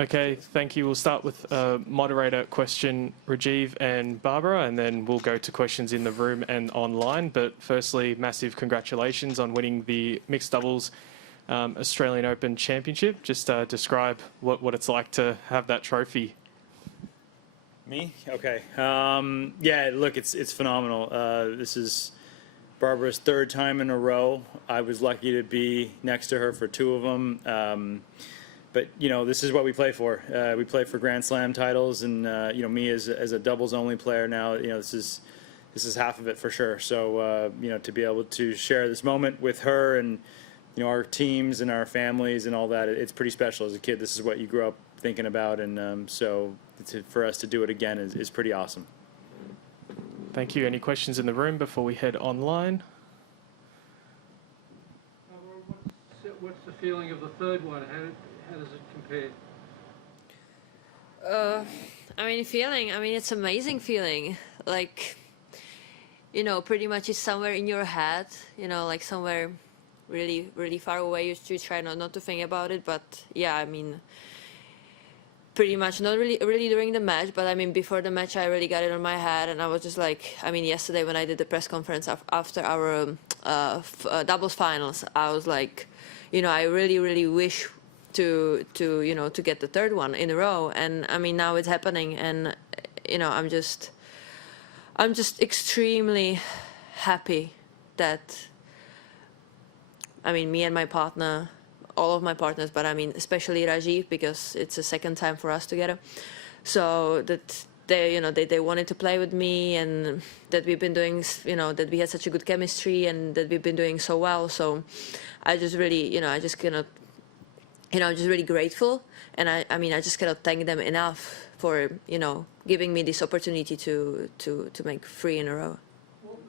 Okay, thank you. We'll start with moderator question, Rajeev and Barbara, and then we'll go to questions in the room and online. But firstly, massive congratulations on winning the mixed doubles Australian Open Championship. Just describe what it's like to have that trophy. Me? Okay. Yeah, look, it's phenomenal. This is Barbara's third time in a row. I was lucky to be next to her for two of them. But, you know, this is what we play for. We play for Grand Slam titles, and, you know, me as a doubles-only player now, you know, this is half of it for sure. So, you know, to be able to share this moment with her and, you know, our teams and our families and all that, it's pretty special. As a kid, this is what you grew up thinking about, and so for us to do it again is pretty awesome. Thank you. Any questions in the room before we head online? What's the feeling of the third one? How does it compare? I mean, it's amazing feeling. Like, you know, pretty much it's somewhere in your head, you know, like somewhere really, really far away. You try not to think about it. But yeah, I mean, pretty much not really during the match, but I mean, before the match, I really got it on my head. And I was just like, I mean, yesterday when I did the press conference after our doubles finals, I was like, you know, I really, really wish to you know, to get the third one in a row. And I mean, now it's happening, and you know, I'm just extremely happy that, I mean, me and my partner, all of my partners, but I mean especially Rajeev, because it's the second time for us together, so that they, you know, they wanted to play with me, and that we've been doing, you know, that we had such a good chemistry, and that we've been doing so well. So I just really, you know, I just cannot, you know, I'm just really grateful, and I mean, I just cannot thank them enough for, you know, giving me this opportunity to make 3 in a row. What were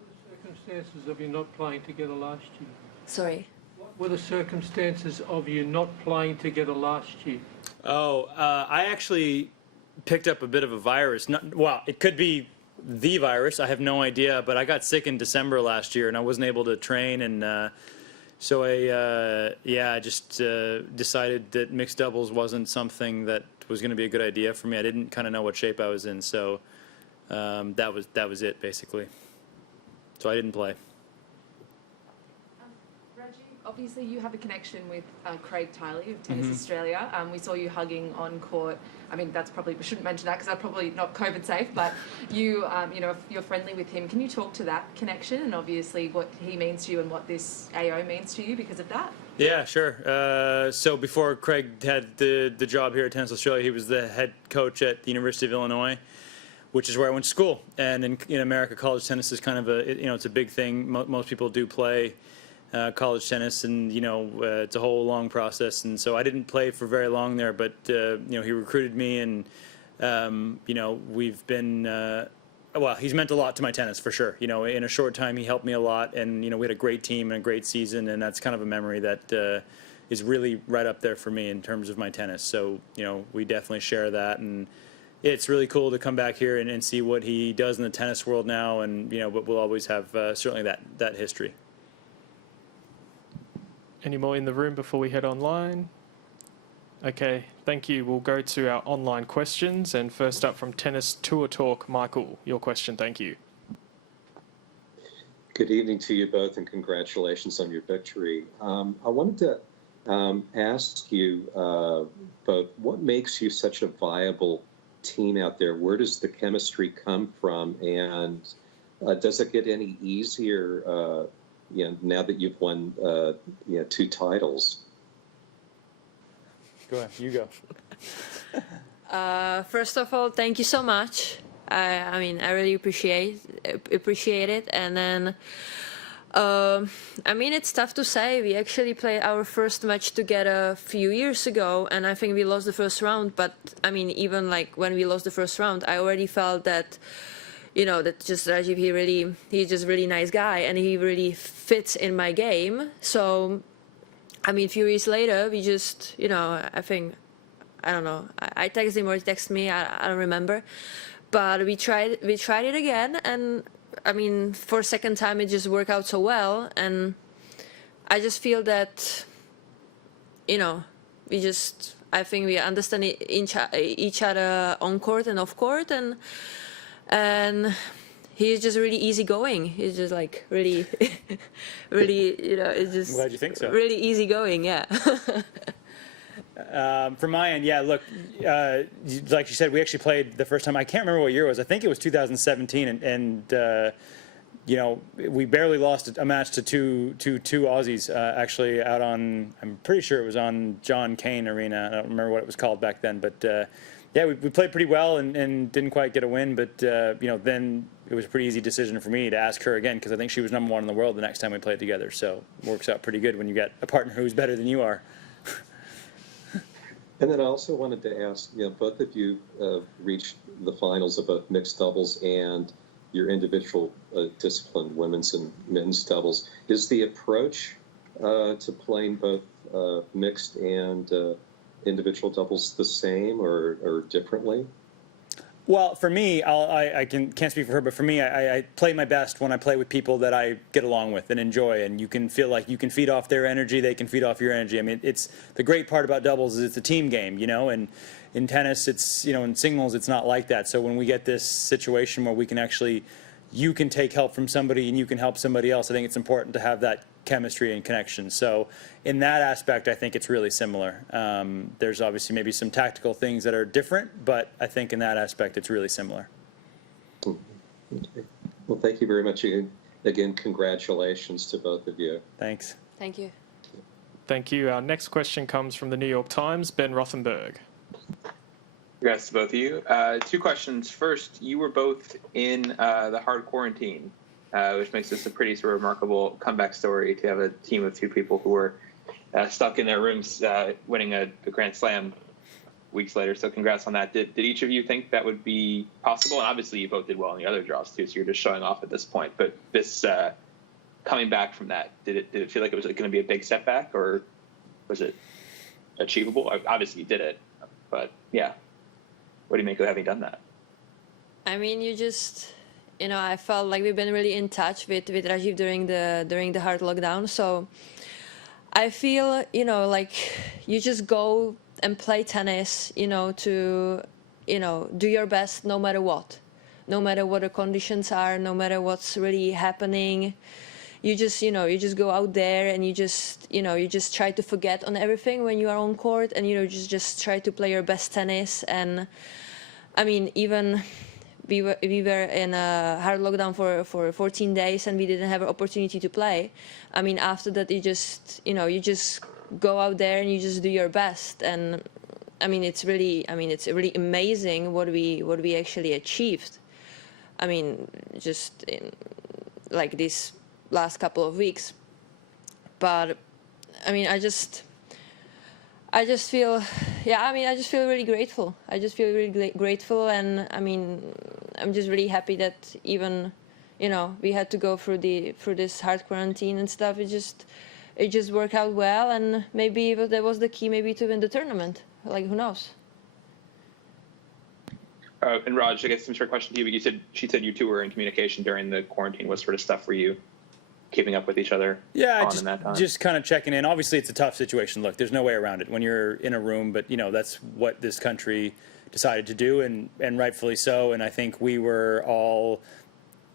the circumstances of you not playing together last year? Sorry? What were the circumstances of you not playing together last year? Oh, I actually picked up a bit of a virus. Well, it could be the virus. I have no idea, but I got sick in December last year, and I wasn't able to train, and so I just decided that mixed doubles wasn't something that was going to be a good idea for me. I didn't kind of know what shape I was in, so that was it basically. So I didn't play. Obviously, you have a connection with Craig Tiley of Tennis Australia. We saw you hugging on court. I mean, that's probably, we shouldn't mention that because that's probably not COVID safe, but you, you know, you're friendly with him. Can you talk to that connection and obviously what he means to you and what this AO means to you because of that? Yeah, sure. So before Craig had the job here at Tennis Australia, he was the head coach at the University of Illinois, which is where I went to school. And in America, college tennis is kind of a, you know, it's a big thing. Most people do play college tennis, and you know, it's a whole long process, and so I didn't play for very long there, but you know, he recruited me, and you know, we've been well, he's meant a lot to my tennis for sure. You know, in a short time he helped me a lot, and you know, we had a great team and a great season, and that's kind of a memory that is really right up there for me in terms of my tennis. So you know, we definitely share that, and it's really cool to come back here and see what he does in the tennis world now, and you know, but we'll always have certainly that history. Any more in the room before we head online? Okay, thank you. We'll go to our online questions. And first up from Tennis Tour Talk, Michael, your question. Thank you. Good evening to you both, and congratulations on your victory. I wanted to ask you both, what makes you such a viable team out there? Where does the chemistry come from? And does it get any easier you know, now that you've won you know, 2 titles? Go ahead, you go. First of all, thank you so much. I mean, I really appreciate it. And then, I mean, it's tough to say. We actually played our first match together a few years ago, and I think we lost the first round. But I mean, even like when we lost the first round, I already felt that, you know, that just Rajeev, he's just a really nice guy, and he really fits in my game. So, I mean, a few years later, we just, you know, I think, I don't know, I texted him or he texted me, I don't remember. But we tried it again, and I mean, for a second time, it just worked out so well. And I just feel that, you know, we just, I think we understand each other on court and off court, and he's just really easygoing. He's just like really, really, it's just. I'm glad you think so. Really easygoing, yeah. From my end, yeah, look, like you said, we actually played the first time. I can't remember what year it was. I think it was 2017, and we barely lost a match to two Aussies, actually out on, I'm pretty sure it was on John Cain Arena. I don't remember what it was called back then, but yeah, we played pretty well and didn't quite get a win, but then it was a pretty easy decision for me to ask her again, because I think she was #1 in the world the next time we played together, so it works out pretty good when you get a partner who's better than you are. And then I also wanted to ask, both of you reached the finals of both mixed doubles and your individual discipline, women's and men's doubles. Is the approach to playing both mixed and individual doubles the same or differently? Well, for me, I can't speak for her, but for me, I play my best when I play with people that I get along with and enjoy, and you can feel like you can feed off their energy, they can feed off your energy. I mean, it's the great part about doubles is it's a team game, and in tennis, it's, in singles, it's not like that. So when we get this situation where we can actually, you can take help from somebody and you can help somebody else, I think it's important to have that chemistry and connection. So in that aspect, I think it's really similar. There's obviously maybe some tactical things that are different, but I think in that aspect, it's really similar. Okay. Well, thank you very much. Again, congratulations to both of you. Thanks. Thank you. Thank you. Our next question comes from the New York Times, Ben Rothenberg. Congrats to both of you. 2 questions. First, you were both in the hard quarantine, which makes this a pretty sort of remarkable comeback story to have a team of 2 people who were stuck in their rooms winning a Grand Slam weeks later. So congrats on that. Did each of you think that would be possible? And obviously you both did well in the other draws too, so you're just showing off at this point. But this coming back from that, did it feel like it was going to be a big setback, or was it achievable? Obviously you did it, but yeah. What do you make of having done that? I mean, you just, I felt like we've been really in touch with Rajeev during the hard lockdown. So I feel, like you just go and play tennis, to, do your best no matter what the conditions are, no matter what's really happening. You just, go out there and you just try to forget on everything when you are on court, and, just try to play your best tennis. And I mean, even we were in a hard lockdown for 14 days and we didn't have an opportunity to play. I mean, after that, you just go out there and you just do your best. And I mean, it's really amazing what we actually achieved. I mean, just in like these last couple of weeks. But I mean, I just feel, I just feel really grateful. I just feel really grateful, and I mean, I'm just really happy that even, we had to go through this hard quarantine and stuff. It just worked out well, and maybe that was the key, maybe to win the tournament. Like, who knows? And Raj, I guess some sort of question to you. But she said you two were in communication during the quarantine. What sort of stuff were you keeping up with each other? Yeah, in that time? just kind of checking in. Obviously, it's a tough situation. Look, there's no way around it when you're in a room, but that's what this country decided to do, and rightfully so. And I think we were all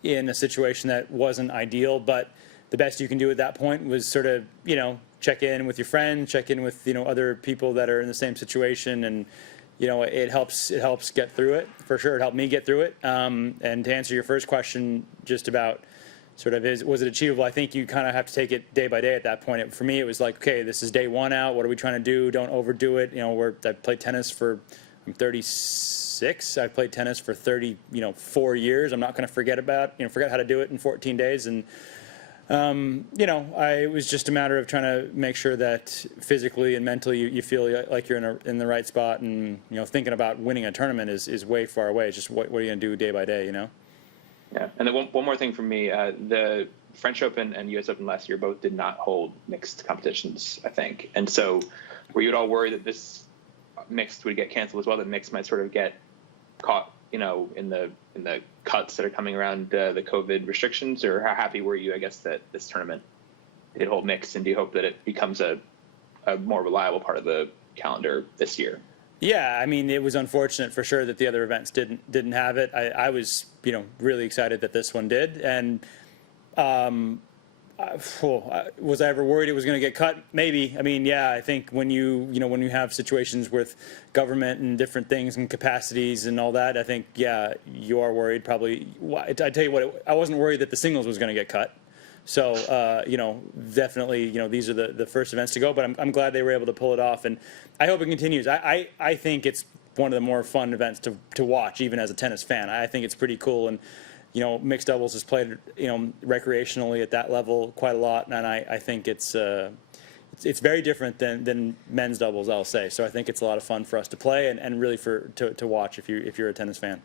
in a situation that wasn't ideal, but the best you can do at that point was sort of, check in with your friends, check in with, other people that are in the same situation, and it helps get through it, for sure. It helped me get through it. And to answer your first question, just about sort of was it achievable? I think you kind of have to take it day by day at that point. For me, it was like, okay, this is day 1 out. What are we trying to do? Don't overdo it. I played tennis I'm 36. I've played tennis for 4 years. I'm not going to forget how to do it in 14 days. And, it was just a matter of trying to make sure that physically and mentally you feel like you're in the right spot. And, thinking about winning a tournament is way far away. It's just what are you going to do day by day, Yeah, and then one more thing from me. The French Open and U.S. Open last year both did not hold mixed competitions, I think. And so were you at all worried that this mixed would get canceled as well, that mixed might sort of get caught, in the cuts that are coming around the COVID restrictions? Or how happy were you, I guess, that this tournament did hold mixed? And do you hope that it becomes a more reliable part of the calendar this year. Yeah, I mean, it was unfortunate for sure that the other events didn't have it. I was, really excited that this one did, and was I ever worried it was going to get cut? Maybe. I mean, yeah, I think when you have situations with government and different things and capacities and all that, I think, yeah, you are worried probably. I tell you what, I wasn't worried that the singles was going to get cut. So, definitely, these are the first events to go, but I'm glad they were able to pull it off, and I hope it continues. I think it's one of the more fun events to watch, even as a tennis fan. I think it's pretty cool, and mixed doubles is played, recreationally at that level quite a lot, and I think it's very different than men's doubles, I'll say. So I think it's a lot of fun for us to play and really to watch if you're a tennis fan.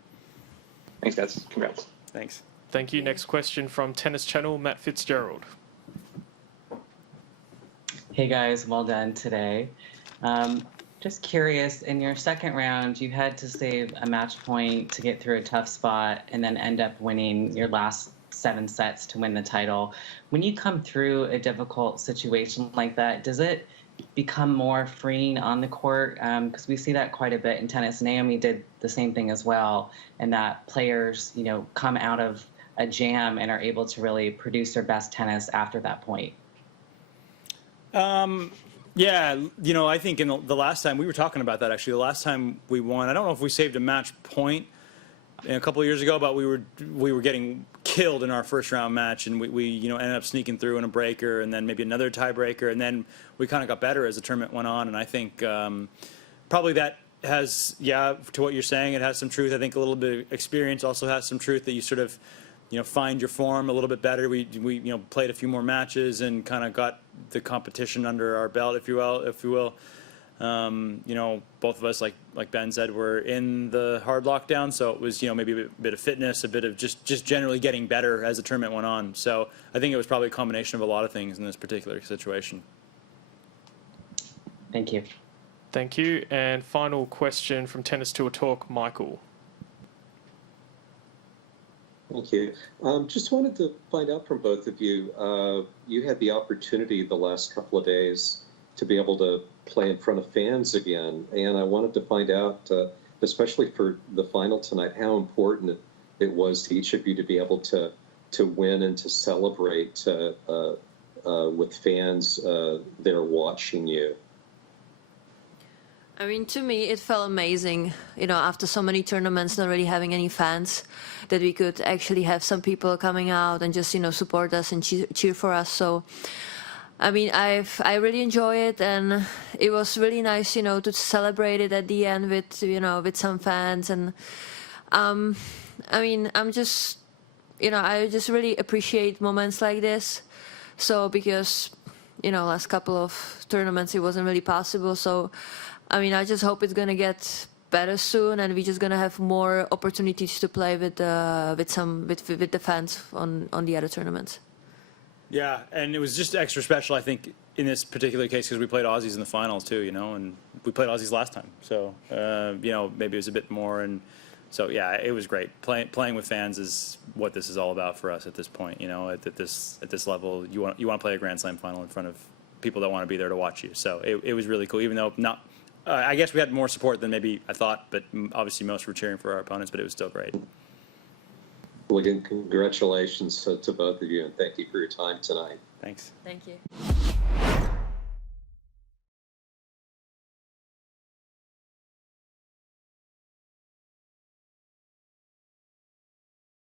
Thanks, guys. Congrats. Thanks. Thank you. Next question from Tennis Channel, Matt Fitzgerald. Hey guys, well done today. Just curious, in your second round, you had to save a match point to get through a tough spot and then end up winning your last 7 sets to win the title. When you come through a difficult situation like that, does it become more freeing on the court? Because we see that quite a bit in tennis. Naomi did the same thing as well, and that players, come out of a jam and are able to really produce their best tennis after that point. Yeah, I think in the last time, we were talking about that actually, the last time we won, I don't know if we saved a match point a couple of years ago, but we were getting killed in our first round match, and we ended up sneaking through in a breaker and then maybe another tiebreaker, and then we kind of got better as the tournament went on, and I think probably that has, to what you're saying, it has some truth. I think a little bit of experience also has some truth, that you sort of find your form a little bit better. We played a few more matches and kind of got the competition under our belt, if you will. Both of us, like Ben said, were in the hard lockdown, so it was maybe a bit of fitness, a bit of just generally getting better as the tournament went on. So I think it was probably a combination of a lot of things in this particular situation. Thank you. Thank you. And final question from Tennis Tour Talk, Michael. Thank you. Just wanted to find out from both of you, you had the opportunity the last couple of days to be able to play in front of fans again, and I wanted to find out, especially for the final tonight, how important it was to each of you to be able to win and to celebrate with fans there watching you. I mean, to me, it felt amazing, after so many tournaments, not really having any fans, that we could actually have some people coming out and just, support us and cheer for us. So, I mean, I really enjoy it, and it was really nice, to celebrate it at the end with, with some fans. And, I mean, I just really appreciate moments like this. So, because, last couple of tournaments, it wasn't really possible. So, I mean, I just hope it's gonna get better soon, and we're just gonna have more opportunities to play with the fans on the other tournaments. Yeah, and it was just extra special, I think, in this particular case, because we played Aussies in the finals too, and we played Aussies last time, so maybe it was a bit more, and so yeah, it was great. Playing with fans is what this is all about for us at this point. At this level, you want to play a Grand Slam final in front of people that want to be there to watch you. So it was really cool, even though not. I guess we had more support than maybe I thought, but obviously most were cheering for our opponents, but it was still great. Well, again, congratulations to both of you, and thank you for your time tonight. Thanks. Thank you.